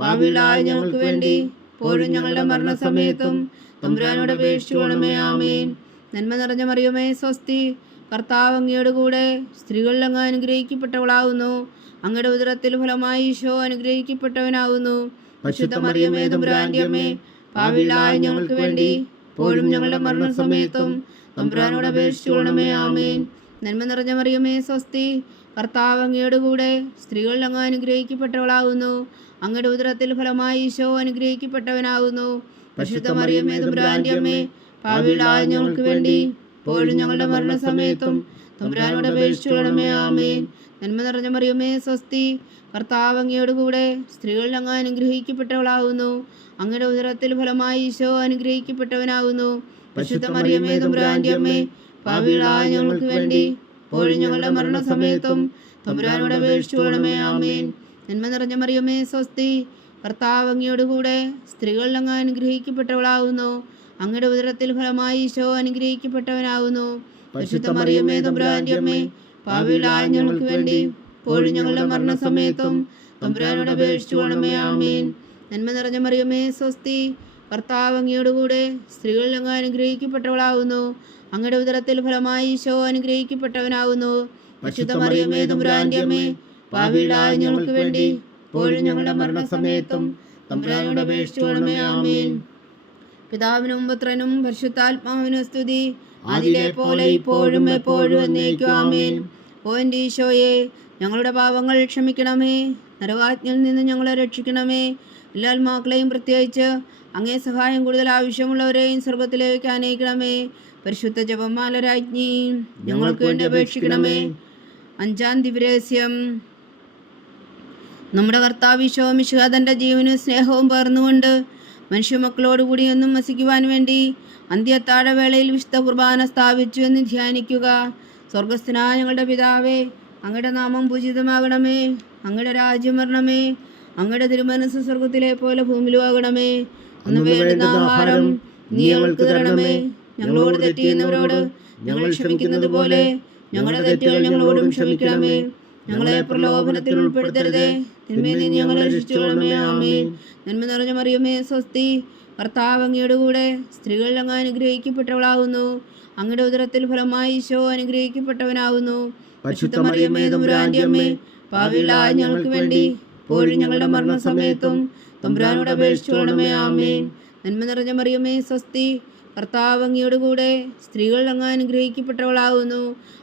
ഭാവിയിലായ ഞങ്ങൾക്ക് വേണ്ടി പോലും ഞങ്ങളുടെ മരണസമയത്തും തമ്പുരാനോട് അപേക്ഷിച്ചുകൊള്ളമേ ആമേൻ. നന്മ നിറഞ്ഞ മറിയമേ സ്വസ്തി. കർത്താവ് അങ്ങയോടുകൂടെ സ്ത്രീകളിൽ അങ്ങ് അനുഗ്രഹിക്കപ്പെട്ടവളാവുന്നു. അങ്ങയുടെ ഉദരത്തിൽ ഫലമായി ഈശോ അനുഗ്രഹിക്കപ്പെട്ടവനാവുന്നു. പരിശുദ്ധ മറിയമേ തമ്പുരാന്റെ അമ്മേ പാവിളായ ഞങ്ങൾക്ക് വേണ്ടി പോലും ഞങ്ങളുടെ മരണസമയത്തും തമ്പുരാനോട് അപേക്ഷിച്ചുകൊള്ളമേ ആമേൻ. നന്മ നിറഞ്ഞ മറിയമേ സ്വസ്തി. കർത്താവ് അങ്ങയോടുകൂടെ സ്ത്രീകൾ അങ്ങ് അനുഗ്രഹിക്കപ്പെട്ടവളാകുന്നു. അങ്ങയുടെ ഉദരത്തിൽ ഫലമായി ഈശോ അനുഗ്രഹിക്കപ്പെട്ടവനാകുന്നു. പരിശുദ്ധ മറിയമ്മേ അമ്മേ ഞങ്ങൾക്ക് വേണ്ടി ഇപ്പോഴും ഞങ്ങളുടെ മരണസമയത്തും തമ്പുരാനോട് അപേക്ഷിച്ചുകൊള്ളണമേ ആമേൻ. നന്മ നിറഞ്ഞ മറിയമ്മേ സ്വസ്തി കർത്താവ് അങ്ങയോടുകൂടെ സ്ത്രീകൾ അങ്ങ് അനുഗ്രഹിക്കപ്പെട്ടവളാകുന്നു. അങ്ങയുടെ ഉദരത്തിൽ ഫലമായി ഈശോ അനുഗ്രഹിക്കപ്പെട്ടവനാകുന്നു. പരിശുദ്ധ മറിയമ്മേ തമ്പുരാന്റെ അമ്മേ പാവിളാ ഞങ്ങൾക്ക് വേണ്ടി ഇപ്പോഴും ഞങ്ങളുടെ മരണസമയത്തും തമ്പുരാനോട് അപേക്ഷിച്ചുകൊള്ളമേ ആമേൻ. നന്മ നിറഞ്ഞ മറിയമേ സ്വസ്തി. കർത്താവ് അങ്ങയോടുകൂടെ അങ്ങ് അനുഗ്രഹിക്കപ്പെട്ടവളാകുന്നു അങ്ങയുടെ ഉദരത്തിൽ ഫലമായി ഈശോ അനുഗ്രഹിക്കപ്പെട്ടവനാകുന്നു പരിശുദ്ധ മറിയമ്മേ തമ്പുരാന്റെ അമ്മേ ഞങ്ങൾക്ക് വേണ്ടി ഇപ്പോഴും ഞങ്ങളുടെ മരണസമയത്തും തമ്പുരാനോട് അപേക്ഷിച്ചുകൊള്ളമേ ആമേൻ. നന്മ നിറഞ്ഞ മറിയമേ സ്വസ്തി. കർത്താവ് അങ്ങയോടുകൂടെ സ്ത്രീകളിൽ അങ്ങ് അനുഗ്രഹിക്കപ്പെട്ടവളാകുന്നു അങ്ങയുടെ ഉദരത്തിൽ ഫലമായി ഈശോ അനുഗ്രഹിക്കപ്പെട്ടവനാകുന്നു പരിശുദ്ധ മറിയമേ തമ്പുരാന്റെ അമ്മേ ഭാവിയിലായ ഞങ്ങൾക്ക് വേണ്ടി ഇപ്പോഴും ഞങ്ങളുടെ മരണസമയത്തും തമ്പുരാനോട് അപേക്ഷിച്ചുകൊള്ളണമേ ആമീൻ. പിതാവിനും പുത്രനും പരിശുദ്ധാത്മാവിനും സ്തുതി. അതിലെ പോലെ ഇപ്പോഴും എപ്പോഴും എന്നേക്കും ആമീൻ. ഓ എന്റെ ഈശോയെ ഞങ്ങളുടെ പാവങ്ങൾ ക്ഷമിക്കണമേ. നരവാജ്ഞയിൽ നിന്ന് ഞങ്ങളെ രക്ഷിക്കണമേ. എല്ലാ ആത്മാക്കളെയും പ്രത്യേകിച്ച് അങ്ങേ സഹായം കൂടുതൽ ആവശ്യമുള്ളവരെയും സ്വർഗത്തിലേക്ക് അനയിക്കണമേ പരിശുദ്ധ ജപമാല രാജ്ഞി ഞങ്ങൾക്ക് വേണ്ടി അപേക്ഷിക്കണമേ. അഞ്ചാം ദിവരഹസ്യം നമ്മുടെ കർത്താവ് ഈശോ മിശിഹ തന്റെ ജീവനും സ്നേഹവും പകർന്നുകൊണ്ട് മനുഷ്യമക്കളോടുകൂടി ഒന്നും വസിക്കുവാൻ വേണ്ടി അന്ത്യത്താഴവേളയിൽ വിശുദ്ധ കുർബാന സ്ഥാപിച്ചു എന്ന് ധ്യാനിക്കുക. സ്വർഗസ്ഥനായ ഞങ്ങളുടെ പിതാവേ അങ്ങയുടെ നാമം പൂജിതമാകണമേ. അങ്ങയുടെ രാജ്യം വരണമേ. അങ്ങയുടെ തിരുമനസ് സ്വർഗത്തിലെ പോലെ ഭൂമിയിലുമാകണമേ അന്ന് വേണ്ടുന്ന ആഹാരം നീ ഞങ്ങൾക്ക് തരണമേ. ഞങ്ങളോട് തെറ്റിയുന്നവരോട് ഞങ്ങൾ ക്ഷമിക്കുന്നത് പോലെ ഞങ്ങളുടെ തെറ്റുകൾ ഞങ്ങളോടും ക്ഷമിക്കണമേ. ഞങ്ങളെ പ്രലോഭനത്തിൽ ഉൾപ്പെടുത്തരുതേ. തിന്മയിൽ നീ ഞങ്ങളെ രക്ഷിച്ചുകൊള്ളണമേ ആമേ നന്മ നിറഞ്ഞ മറിയമേ സ്വസ്തി. കർത്താവ് അങ്ങയുടെ കൂടെ സ്ത്രീകളിൽ അങ്ങ് അനുഗ്രഹിക്കപ്പെട്ടവളാകുന്നു അങ്ങയുടെ ഉദരത്തിൽ ഫലമായി ഈശോ അനുഗ്രഹിക്കപ്പെട്ടവനാകുന്നു പരിശുദ്ധ മറിയമേ തമ്പുരാന്റെ അമ്മേ ഞങ്ങൾക്ക് വേണ്ടി ഇപ്പോഴും ഞങ്ങളുടെ മരണസമയത്തും തമ്പുരാനോട് അപേക്ഷിച്ചുകൊള്ളണമേ ആമേൻ. നന്മ നിറഞ്ഞ മറിയമേ സ്വസ്തി. കർത്താവ് അങ്ങയുടെ കൂടെ സ്ത്രീകൾ അങ്ങ് അനുഗ്രഹിക്കപ്പെട്ടവളാകുന്നു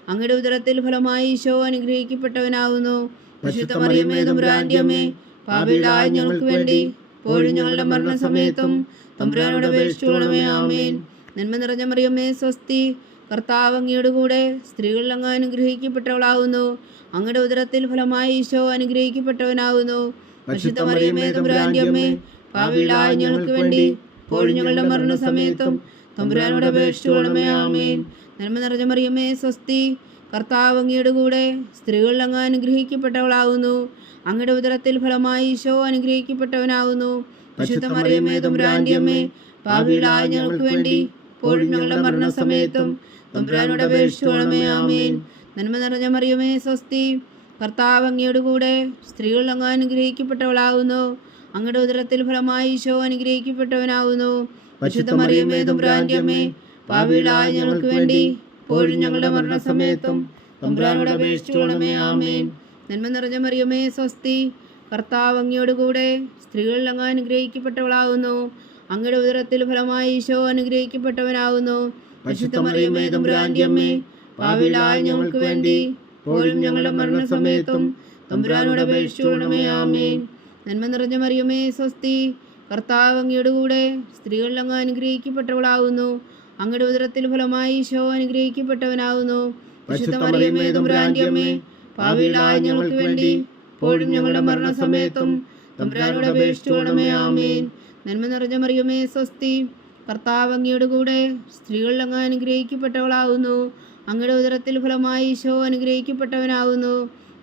അങ്ങയുടെ ഉദരത്തിൽ ഫലമായി ഈശോ അനുഗ്രഹിക്കപ്പെട്ടവനാകുന്നു വിശുദ്ധ മറിയമേ തമ്പുരാന്റെ അമ്മേ പാപികളായ ഞങ്ങൾക്ക് വേണ്ടി ഇപ്പോഴും ഞങ്ങളുടെ മരണസമയത്തും തമ്പുരാനോട് അപേക്ഷിച്ചുകൊള്ളണമേ ആമേൻ. നന്മ നിറഞ്ഞ മറിയമ്മേ സ്വസ്തി. കർത്താവ് അങ്ങയുടെ കൂടെ സ്ത്രീകളിൽ അങ്ങ് അനുഗ്രഹിക്കപ്പെട്ടവളാകുന്നു അങ്ങയുടെ ഉദരത്തിൽ ഫലമായി ഈശോ അനുഗ്രഹിക്കപ്പെട്ടവനാകുന്നു പരിശുദ്ധ മറിയമ്മേ തമ്പുരാന്റെ അമ്മേ ഞങ്ങൾക്ക് വേണ്ടി ഇപ്പോഴും ഞങ്ങളുടെ മരണസമയത്തും തമ്പുരാനോട് അപേക്ഷിച്ചുകൊള്ളണമേ ആമേൻ. നന്മ നിറഞ്ഞ മറിയമേ സ്വസ്തി കർത്താവ് അങ്ങയുടെ കൂടെ സ്ത്രീകൾ അങ്ങ് അനുഗ്രഹിക്കപ്പെട്ടവളാകുന്നു അങ്ങയുടെ ഉദരത്തിൽ ഫലമായി ഈശോ അനുഗ്രഹിക്കപ്പെട്ടവനാകുന്നു പരിശുദ്ധ മറിയമേ തമ്പുരാന്റെ അമ്മേ പാപികളായ ഞങ്ങൾക്ക് വേണ്ടി ഇപ്പോഴും ഞങ്ങളുടെ മരണസമയത്തും തമ്പുരാനോട് അപേക്ഷിച്ചോളമേ ആമേൻ. നന്മ നിറഞ്ഞ മറിയമേ സ്വസ്തി. കർത്താവ് അങ്ങയുടെ കൂടെ സ്ത്രീകൾ അങ്ങ് അനുഗ്രഹിക്കപ്പെട്ടവളാകുന്നു അങ്ങയുടെ ഉദരത്തിൽ ഫലമായി ഈശോ അനുഗ്രഹിക്കപ്പെട്ടവനാകുന്നു വിശുദ്ധ മറിയമേ തമ്പുരാന്റെ അമ്മേ ഞങ്ങൾക്ക് വേണ്ടി ഇപ്പോഴും ഞങ്ങളുടെ മരണസമയത്തും തമ്പുരാനോട് അപേക്ഷിച്ചോളമേ ആമേൻ. നന്മ നിറഞ്ഞ മറിയമേ സ്വസ്തി. കർത്താവ് അങ്ങയോട് കൂടെ സ്ത്രീകളിൽ അങ്ങ് അനുഗ്രഹിക്കപ്പെട്ടവളാകുന്നു അങ്ങയുടെ ഉദരത്തിൽ ഫലമായി ഈശോ അനുഗ്രഹിക്കപ്പെട്ടവനാകുന്നു വിശുദ്ധ മറിയമേ തമ്പുരാന്റെ അമ്മേ പാവിളായ ഞങ്ങൾക്ക് വേണ്ടി. ഇപ്പോഴും ഞങ്ങളുടെ മരണസമയത്തും തമ്പുരാനോട് അപേക്ഷിച്ചോളമേ ആമേൻ. നന്മ നിറഞ്ഞ മറിയമേ സ്വസ്തി. കർത്താവ് അങ്ങയുടെ കൂടെ സ്ത്രീകളിൽ അങ്ങ് അനുഗ്രഹിക്കപ്പെട്ടവളാകുന്നു അങ്ങയുടെ ഉദരത്തിൽ ഫലമായി ഈശോ അനുഗ്രഹിക്കപ്പെട്ടവനാകുന്നു പരിശുദ്ധമറിയമേ തമ്പുരാന്റെ അമ്മേ പാവിളായ ഞങ്ങൾക്ക് വേണ്ടി. ഇപ്പോഴും ഞങ്ങളുടെ മരണസമയത്തും തമ്പുരാനോട് അപേക്ഷിച്ചോണമേ ആമേൻ. നന്മ നിറഞ്ഞ മറിയമേ സ്വസ്തി. കർത്താവ് അങ്ങയുടെ കൂടെ സ്ത്രീകൾ അങ്ങ് അനുഗ്രഹിക്കപ്പെട്ടവളാകുന്നു അങ്ങയുടെ ഉദരത്തിൽ ഫലമായി ഈശോ അനുഗ്രഹിക്കപ്പെട്ടവനാകുന്നു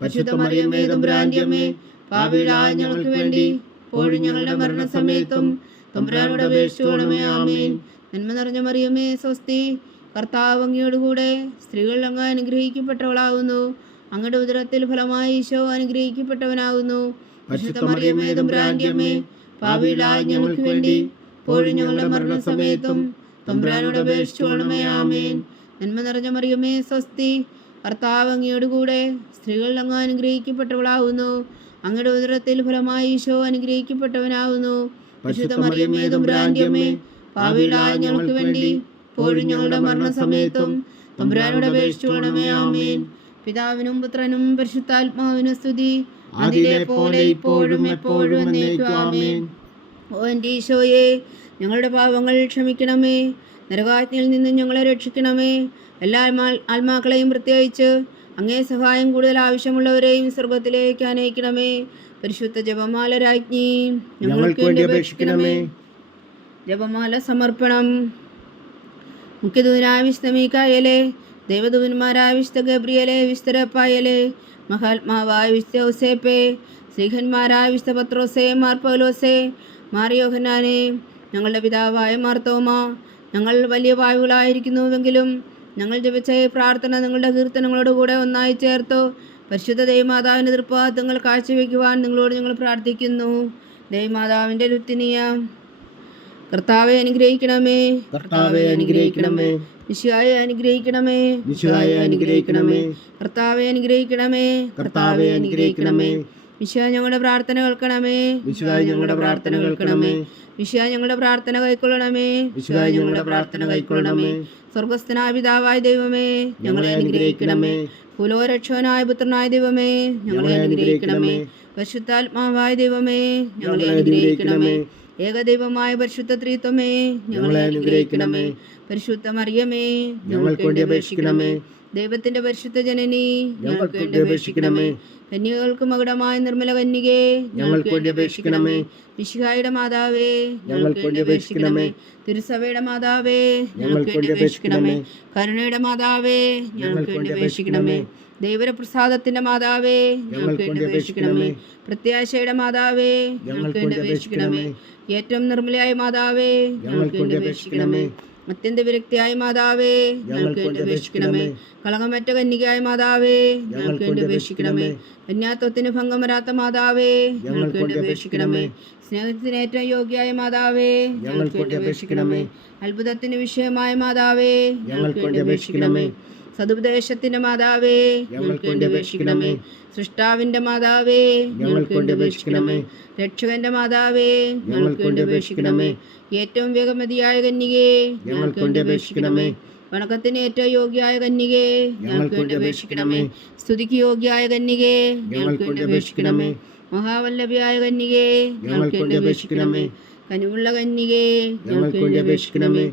വിശുദ്ധ മറിയമേ തമ്പുരാന്റെ അമ്മേ ഞങ്ങൾക്ക് വേണ്ടി ഇപ്പോഴും ഞങ്ങളുടെ മരണസമയത്തും തമ്പുരാനോട് അപേക്ഷിച്ചോണമേ ആമേൻ. നന്മ നിറഞ്ഞ മറിയമേ സ്വസ്തി കർത്താവ് അങ്ങയോട് കൂടെ സ്ത്രീകളിൽ അങ്ങ് അനുഗ്രഹിക്കപ്പെട്ടവളാകുന്നു അങ്ങയുടെ ഉദരത്തിൽ ഫലമായി ഈശോ അനുഗ്രഹിക്കപ്പെട്ടവനാകുന്നു വിശുദ്ധ മറിയമേ തമ്പുരാന്റെ അമ്മേ ഞങ്ങൾക്ക് വേണ്ടി ഇപ്പോഴും ഞങ്ങളുടെ മരണസമയത്തും തമ്പുരാനോട് അപേക്ഷിച്ചോണമേ ആമേൻ. നന്മ നിറഞ്ഞ മറിയമേ സ്വസ്തി. കർത്താവ് അങ്ങയോട് കൂടെ സ്ത്രീകളിൽ അങ്ങ് അനുഗ്രഹിക്കപ്പെട്ടവളാവുന്നു. അങ്ങയുടെ ഉദരത്തിൽ ഫലമായി ഈശോ അനുഗ്രഹിക്കപ്പെട്ടവനാവുന്നു. വിശുദ്ധ മറിയമേ തമ്പുരാന്റെ അമ്മേ പാപികളായ ഞങ്ങൾക്ക് വേണ്ടി ഇപ്പോഴും ഞങ്ങളുടെ മരണസമയത്തും തമ്പുരാനോട് അപേക്ഷിച്ചോണമേ ആമേൻ. പിതാവിനും പുത്രനും പരിശുദ്ധാത്മാവിനും സ്തുതി. അതിലെ പോലെ ഇപ്പോഴും എപ്പോഴും എന്നേക്കും ആമേൻ. ഓ എന്റെ ഈശോയെ ഞങ്ങളുടെ പാപങ്ങൾ ക്ഷമിക്കണമേ. നരകാജ്ഞയിൽ നിന്ന് ഞങ്ങളെ രക്ഷിക്കണമേ. എല്ലാ ആത്മാക്കളെയും പ്രത്യേകിച്ച് അങ്ങേ സഹായം കൂടുതൽ ആവശ്യമുള്ളവരെയും സ്വർഗത്തിലേക്ക് അനയിക്കണമേ. പരിശുദ്ധ ജപമാല രാജ്ഞി ഞങ്ങൾക്ക് വേണ്ടി അപേക്ഷിക്കണമേ. ജപമാല സമർപ്പണം. മുഖ്യദൂതനായ വിശുദ്ധ മീക്കായലെ ദേവദൂതന്മാരായ വിശുദ്ധ ഗബ്രിയലെ വിസ്തരപ്പായലേ മഹാത്മാവായ വിശുദ്ധ ഔസേപ്പെ സ്ത്രീഹന്മാരായ പത്രോസേ മാർ പൗലോസെ മാറിയോഹനാനെ ഞങ്ങളുടെ പിതാവായ മാർത്തോമ ഞങ്ങൾ വലിയ വായുകളായിരിക്കുന്നുവെങ്കിലും ഞങ്ങൾ ജപിച്ച ഈ പ്രാർത്ഥന നിങ്ങളുടെ കീർത്തനങ്ങളോട് കൂടെ ഒന്നായി ചേർത്തു. പരിശുദ്ധ ദൈവമാതാവിന്റെ തൃപ്പാദങ്ങൾ കാഴ്ചവെക്കുവാൻ നിങ്ങളോട് ഞങ്ങൾ പ്രാർത്ഥിക്കുന്നു. ദൈവമാതാവിന്റെ ലുത്തിനിയ കർത്താവെ അനുഗ്രഹിക്കണമേ. കർത്താവെ അനുഗ്രഹിക്കണമേ. വിശുവായെ അനുഗ്രഹിക്കണമേ. വിശുവായെ അനുഗ്രഹിക്കണമേ. കർത്താവെ അനുഗ്രഹിക്കണമേ. കർത്താവെ അനുഗ്രഹിക്കണമേ. വിശുവ ഞങ്ങളുടെ പ്രാർത്ഥന കേൾക്കണമേ. വിശുവായി ഞങ്ങളുടെ പ്രാർത്ഥന കേൾക്കണമേ. വിശ്വ ഞങ്ങളുടെ പ്രാർത്ഥന കൈക്കൊള്ളണമേ. വിശുവായി ഞങ്ങളുടെ പ്രാർത്ഥന കൈക്കൊള്ളണമേ. സ്വർഗസ്ഥനായ പിതാവായ ദൈവമേ ഞങ്ങളെ അനുഗ്രഹിക്കണമേ. കുലോരക്ഷകനായ പുത്രനായ ദൈവമേ ഞങ്ങളെ അനുഗ്രഹിക്കണമേ. പരിശുദ്ധാത്മാവായ ദൈവമേ ഞങ്ങളെ അനുഗ്രഹിക്കണമേ. ഏകദൈവമായ പരിശുദ്ധ ത്രിത്വമേ ഞങ്ങളെ അനുഗ്രഹിക്കണമേ. പരിശുദ്ധ മറിയമേ ഞങ്ങൾക്ക് വേണ്ടി അപേക്ഷിക്കണമേ. ദൈവത്തിന്റെ പരിശുദ്ധ ജനനി ഞങ്ങൾക്ക് വേണ്ടി അപേക്ഷിക്കണമേ. കന്യകൾക്ക് മകുടമായ നിർമ്മല കന്യകേ ഞങ്ങൾക്ക് വേണ്ടി അപേക്ഷിക്കണമേ. വിശുഹായുടെ മാതാവേ ഞങ്ങൾക്ക് വേണ്ടി അപേക്ഷിക്കണമേ. തിരുസഭയുടെ മാതാവേ ഞങ്ങൾക്ക് വേണ്ടി അപേക്ഷിക്കണമേ. കരുണയുടെ മാതാവേ ഞങ്ങൾക്ക് വേണ്ടി അപേക്ഷിക്കണമേ. ദൈവരപ്രസാദത്തിന്റെ മാതാവേ ഞങ്ങൾക്ക് വേണ്ടി അപേക്ഷിക്കണമേ. പ്രത്യാശയുടെ മാതാവേ ഞങ്ങൾക്ക് വേണ്ടി അപേക്ഷിക്കണമേ. ഏറ്റവും നിർമ്മലയായ മാതാവേ ഞങ്ങൾക്ക് വേണ്ടി അപേക്ഷിക്കണമേ. അത്യന്ത വിരക്തിയായ മാതാവേ? ഞങ്ങൾക്ക് വേണ്ടി അപേക്ഷിക്കണമേ. കളങ്കമറ്റ കന്യകയായ മാതാവേ. ഞങ്ങൾക്ക് വേണ്ടി അപേക്ഷിക്കണമേ. കന്യാത്വത്തിന് ഭംഗം വരാത്ത മാതാവേ. ഞങ്ങൾക്ക് വേണ്ടി അപേക്ഷിക്കണമേ. സ്നേഹത്തിന് ഏറ്റവും യോഗ്യയായ മാതാവേ. ഞങ്ങൾക്ക് വേണ്ടി അപേക്ഷിക്കണമേ. അത്ഭുതത്തിന് വിഷയമായ മാതാവേ. ഞങ്ങൾക്ക് വേണ്ടി അപേക്ഷിക്കണമേ. സതുപദേശത്തിന്റെ മാതാവേ ഞങ്ങൾക്ക് വേണ്ടി അപേക്ഷിക്കണമേ. സൃഷ്ടാവിന്റെ മാതാവേ ഞങ്ങൾക്ക് വേണ്ടി അപേക്ഷിക്കണമേ. രക്ഷകന്റെ മാതാവേ ഞങ്ങൾക്ക് വേണ്ടി അപേക്ഷിക്കണമേ. ഏറ്റവും വേഗമതിയായ കന്യകേ ഞങ്ങൾക്ക് വേണ്ടി അപേക്ഷിക്കണമേ. വണക്കത്തിന് ഏറ്റവും യോഗ്യായ കന്യകേ ഞങ്ങൾക്ക് വേണ്ടി അപേക്ഷിക്കണമേ. സ്തുതിക്ക് യോഗ്യായ കന്യകേ ഞങ്ങൾക്ക് വേണ്ടി അപേക്ഷിക്കണമേ. മഹാവല്ലഭിയായ കന്യകേ ഞങ്ങൾക്ക് വേണ്ടി അപേക്ഷിക്കണമേ. കനിവുള്ള കന്യകേ ഞങ്ങൾക്ക് വേണ്ടി അപേക്ഷിക്കണമേ.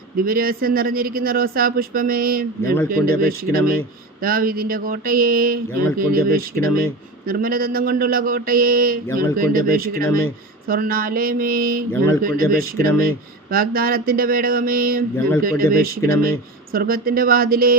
ദിവ്യരഹസ്യം നിറഞ്ഞിരിക്കുന്ന റോസാ പുഷ്പമേ ഞങ്ങൾക്ക് വേണ്ടി അപേക്ഷിക്കണമേ. ദാവീദിന്റെ കോട്ടയെ ഞങ്ങൾക്ക് വേണ്ടി അപേക്ഷിക്കണമേ. നിർമ്മലദന്തം കൊണ്ടുള്ള കോട്ടയേ വേണ്ടി അപേക്ഷിക്കണമേ. സ്വർണാലയമേ വേണ്ടി അപേക്ഷിക്കണമേ. വാഗ്ദാനത്തിന്റെ പേടകമേ ഞങ്ങൾക്ക് അപേക്ഷിക്കണമേ. സ്വർഗത്തിന്റെ വാതിലേ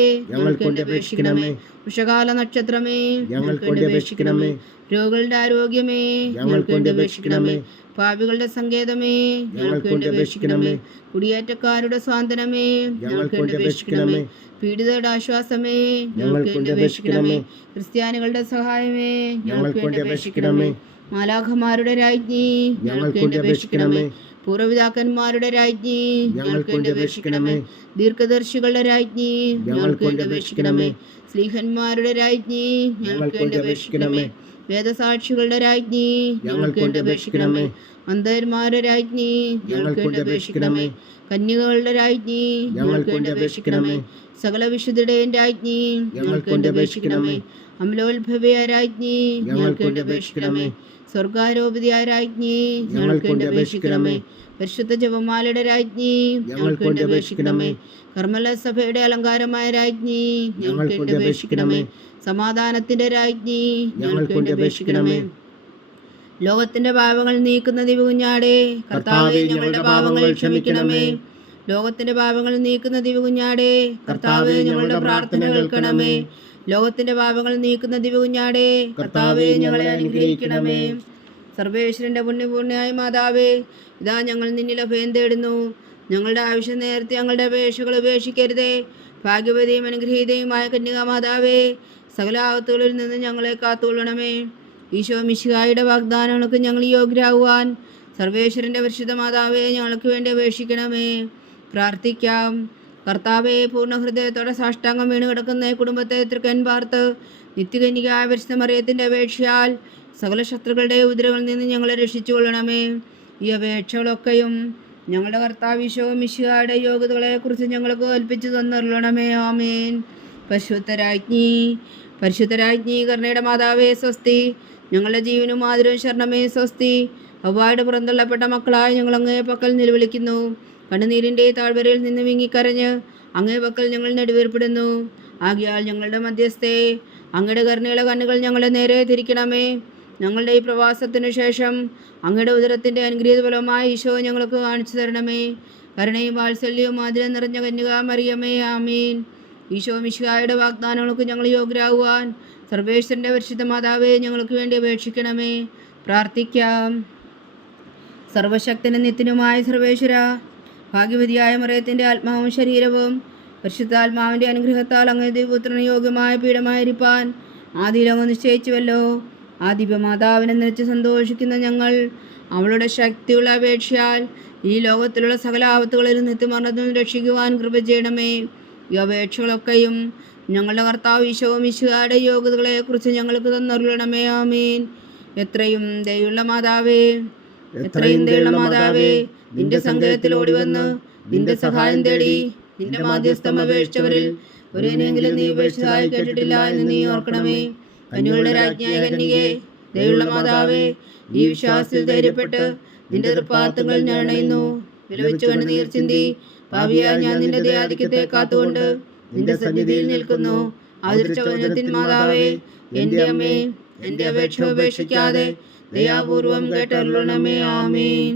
വേണ്ടി അപേക്ഷിക്കണമേ. ഉഷകാല നക്ഷത്രമേ വേണ്ടി അപേക്ഷിക്കണമേ. രോഗികളുടെ ആരോഗ്യമേ ഞങ്ങൾക്ക് വേണ്ടി അപേക്ഷിക്കണമേ. പാപികളുടെ സങ്കേതമേ ഞങ്ങൾക്ക് വേണ്ടി അപേക്ഷിക്കണമേ. കുടിയേറ്റക്കാരുടെ സ്വാതന്ത്ര്യമേ ഞങ്ങൾക്ക് വേണ്ടി അപേക്ഷിക്കണമേ. പീഡിതരുടെ ആശ്വാസമേ ഞങ്ങൾക്ക് വേണ്ടി അപേക്ഷിക്കണമേ. ക്രിസ്ത്യാനികളുടെ സഹായമേ ഞങ്ങൾക്ക് വേണ്ടി അപേക്ഷിക്കണമേ. മാലാഖമാരുടെ രാജ്ഞി ഞങ്ങൾക്ക് വേണ്ടി അപേക്ഷിക്കണമേ. പൂർവപിതാക്കന്മാരുടെ രാജ്ഞി ഞങ്ങൾക്ക് വേണ്ടി അപേക്ഷിക്കണമേ. ദീർഘദർശികളുടെ രാജ്ഞി ഞങ്ങൾക്ക് വേണ്ടി അപേക്ഷിക്കണമേ. സ്ലീഹന്മാരുടെ രാജ്ഞി ഞങ്ങൾക്ക് വേണ്ടി അപേക്ഷിക്കണമേ. വേദസാക്ഷികളുടെ രാജ്ഞി ഞങ്ങൾക്ക് അപേക്ഷിക്കണമേ. മന്ദന്മാരുടെ രാജ്ഞി ഞങ്ങൾക്ക് അപേക്ഷിക്കണമേ. കന്യകകളുടെ രാജ്ഞി ഞങ്ങൾക്ക് അപേക്ഷിക്കണമേ. സകല വിശുദ്ധയുടെയും രാജ്ഞി ഞങ്ങൾക്ക് അപേക്ഷിക്കണമേ. അമലോത്ഭവയ രാജ്ഞി ഞങ്ങൾക്ക് അപേക്ഷിക്കണമേ. സ്വർഗാരോപതിയായ രാജ്ഞി ഞങ്ങൾക്ക് അപേക്ഷിക്കണമേ. പരിശുദ്ധ ജപമാലയുടെ രാജ്ഞി ഞങ്ങൾക്ക് വേണ്ടി അപേക്ഷിക്കണമേ. കർമ്മല സഭയുടെ അലങ്കാരമായ രാജ്ഞി ഞങ്ങൾക്ക് വേണ്ടി അപേക്ഷിക്കണമേ. സമാധാനത്തിന്റെ രാജ്ഞി ഞങ്ങൾക്ക് വേണ്ടി അപേക്ഷിക്കണമേ. ലോകത്തിന്റെ പാപങ്ങൾ നീക്കുന്ന ദിവകുഞ്ഞാടേ കർത്താവെ ഞങ്ങളുടെ പാപങ്ങൾ ക്ഷമിക്കണമേ. ലോകത്തിന്റെ പാപങ്ങൾ നീക്കുന്ന ദിവകുഞ്ഞാടേ കർത്താവെ ഞങ്ങളുടെ പ്രാർത്ഥന കേൾക്കണമേ. ലോകത്തിന്റെ പാപങ്ങൾ നീക്കുന്ന ദിവകുഞ്ഞാടേ കർത്താവെ ഞങ്ങളെ അനുഗ്രഹിക്കണമേ. സർവേശ്വരന്റെ പുണ്യപൂർണയായ മാതാവേ ഇതാ ഞങ്ങൾ നിന്നിൽ അഭയം തേടുന്നു. ഞങ്ങളുടെ ആവശ്യം നേരത്തെ ഞങ്ങളുടെ അപേക്ഷകൾ ഉപേക്ഷിക്കരുതേ. ഭാഗ്യവതിയും അനുഗ്രഹീതയുമായ കന്യക മാതാവേ സകല ആപത്തുകളിൽ നിന്ന് ഞങ്ങളെ കാത്തുകൊള്ളണമേ. ഈശോ മിശിഹായുടെ വാഗ്ദാനങ്ങൾക്ക് ഞങ്ങൾ യോഗ്യരാകുവാൻ സർവേശ്വരന്റെ പരിശുദ്ധ മാതാവേ ഞങ്ങൾക്ക് വേണ്ടി അപേക്ഷിക്കണമേ. പ്രാർത്ഥിക്കാം. കർത്താവെ പൂർണ ഹൃദയത്തോടെ സാഷ്ടാംഗം വീണ് കിടക്കുന്ന കുടുംബത്തെ തൃക്കൻ പാർത്ത് നിത്യകന്യകായ പരിശുദ്ധ മറിയത്തിന്റെ അപേക്ഷയാൽ സകല ശത്രുക്കളുടെ ഉദരങ്ങളിൽ നിന്ന് ഞങ്ങളെ രക്ഷിച്ചു കൊള്ളണമേ ഈ അപേക്ഷകളൊക്കെയും ഞങ്ങളുടെ കർത്താവ് ഈശോ മിശിഹായുടെ യോഗ്യതകളെക്കുറിച്ച് ഞങ്ങൾക്ക് കൽപ്പിച്ചു തന്നറിയണമേ ആമേൻ. പരിശുദ്ധരാജ്ഞി പരിശുദ്ധരാജ്ഞി കർണയുടെ മാതാവേ സ്വസ്തി. ഞങ്ങളുടെ ജീവനും മാതിരവും ശരണമേ സ്വസ്തി. അവ്വായുടെ പുറന്തള്ളപ്പെട്ട മക്കളായി ഞങ്ങൾ അങ്ങേ പക്കൽ നിലവിളിക്കുന്നു. കണ്ണുനീരിന്റെ താഴ്വരയിൽ നിന്ന് വിങ്ങിക്കരഞ്ഞ് അങ്ങേ പക്കൽ ഞങ്ങൾ നെടുവേർപ്പെടുന്നു. ആകിയാൽ ഞങ്ങളുടെ മധ്യസ്ഥേ അങ്ങയുടെ കരുണയുള്ള കണ്ണുകൾ ഞങ്ങളുടെ നേരെ തിരിക്കണമേ. ഞങ്ങളുടെ ഈ പ്രവാസത്തിനു ശേഷം അങ്ങയുടെ ഉദരത്തിന്റെ അനുഗ്രഹീത ഫലമായ ഈശോ ഞങ്ങൾക്ക് കാണിച്ചു തരണമേ. കരുണയും വാത്സല്യവും ആതിരം നിറഞ്ഞ കന്യക മറിയമേ. ആമീൻ. ഈശോ മിശിഹായുടെ വാഗ്ദാനങ്ങൾക്ക് ഞങ്ങൾ യോഗ്യരാകുവാൻ സർവേശ്വരന്റെ പരിശുദ്ധ മാതാവേ ഞങ്ങൾക്ക് വേണ്ടി അപേക്ഷിക്കണമേ. പ്രാർത്ഥിക്കാം. സർവശക്തനും നിത്യനുമായ സർവേശ്വര ഭാഗ്യവതിയായ മറയത്തിന്റെ ആത്മാവും ശരീരവും പരിശുദ്ധാത്മാവിന്റെ അനുഗ്രഹത്താൽ അങ്ങനെ ദൈവപുത്രന് യോഗ്യമായ പീഠമായിരിക്കാൻ ആദിയിലങ്ങ് നിശ്ചയിച്ചുവല്ലോ. ആ ദിവ്യമാതാവിനെ നിലച്ച് സന്തോഷിക്കുന്ന ഞങ്ങൾ അവളുടെ ശക്തിയുള്ള അപേക്ഷയാൽ ഈ ലോകത്തിലുള്ള സകല ആപത്തുകളിൽ നിത്യമരണത്തിൽ രക്ഷിക്കുവാൻ കൃപ ചെയ്യണമേ. ഈ അപേക്ഷകളൊക്കെയും ഞങ്ങളുടെ കർത്താവ് ഈശോ മിശുകാരുടെ യോഗ്യതകളെക്കുറിച്ച് ഞങ്ങൾക്ക് തന്നറിയണമേ ആമീൻ. എത്രയും ദയുള്ള മാതാവേ എത്രയും ദയുള്ള മാതാവേ നിന്റെ സങ്കേതത്തിൽ ഓടി വന്ന് നിന്റെ സഹായം തേടി നിന്റെ മാധ്യസ്ഥം അപേക്ഷിച്ചവരിൽ ഒരേനെങ്കിലും നീ ഉപേക്ഷിച്ചതായി കേട്ടിട്ടില്ല എന്ന് നീ ഓർക്കണമേ. കന്യകളുടെ രാജ്ഞായ കന്യകെ ദയുള്ള മാതാവേ ഈ വിശ്വാസത്തിൽ ധൈര്യപ്പെട്ട് നിന്റെ തൃപ്പാത്തങ്ങൾ ഞാൻ അണയുന്നു. വിലവെച്ചു കണ്ട് നീർ ചിന്തി ഭാവിയാ ഞാൻ നിന്റെ ദയാധിക്യത്തെ കാത്തുകൊണ്ട് നിന്റെ സന്നിധിയിൽ നിൽക്കുന്നു. ആദരിച്ച വചനത്തിൻ മാതാവേ എന്റെ അമ്മേ എന്റെ അപേക്ഷ ഉപേക്ഷിക്കാതെ ദയാപൂർവം കേട്ടരുളണമേ. ആമേൻ.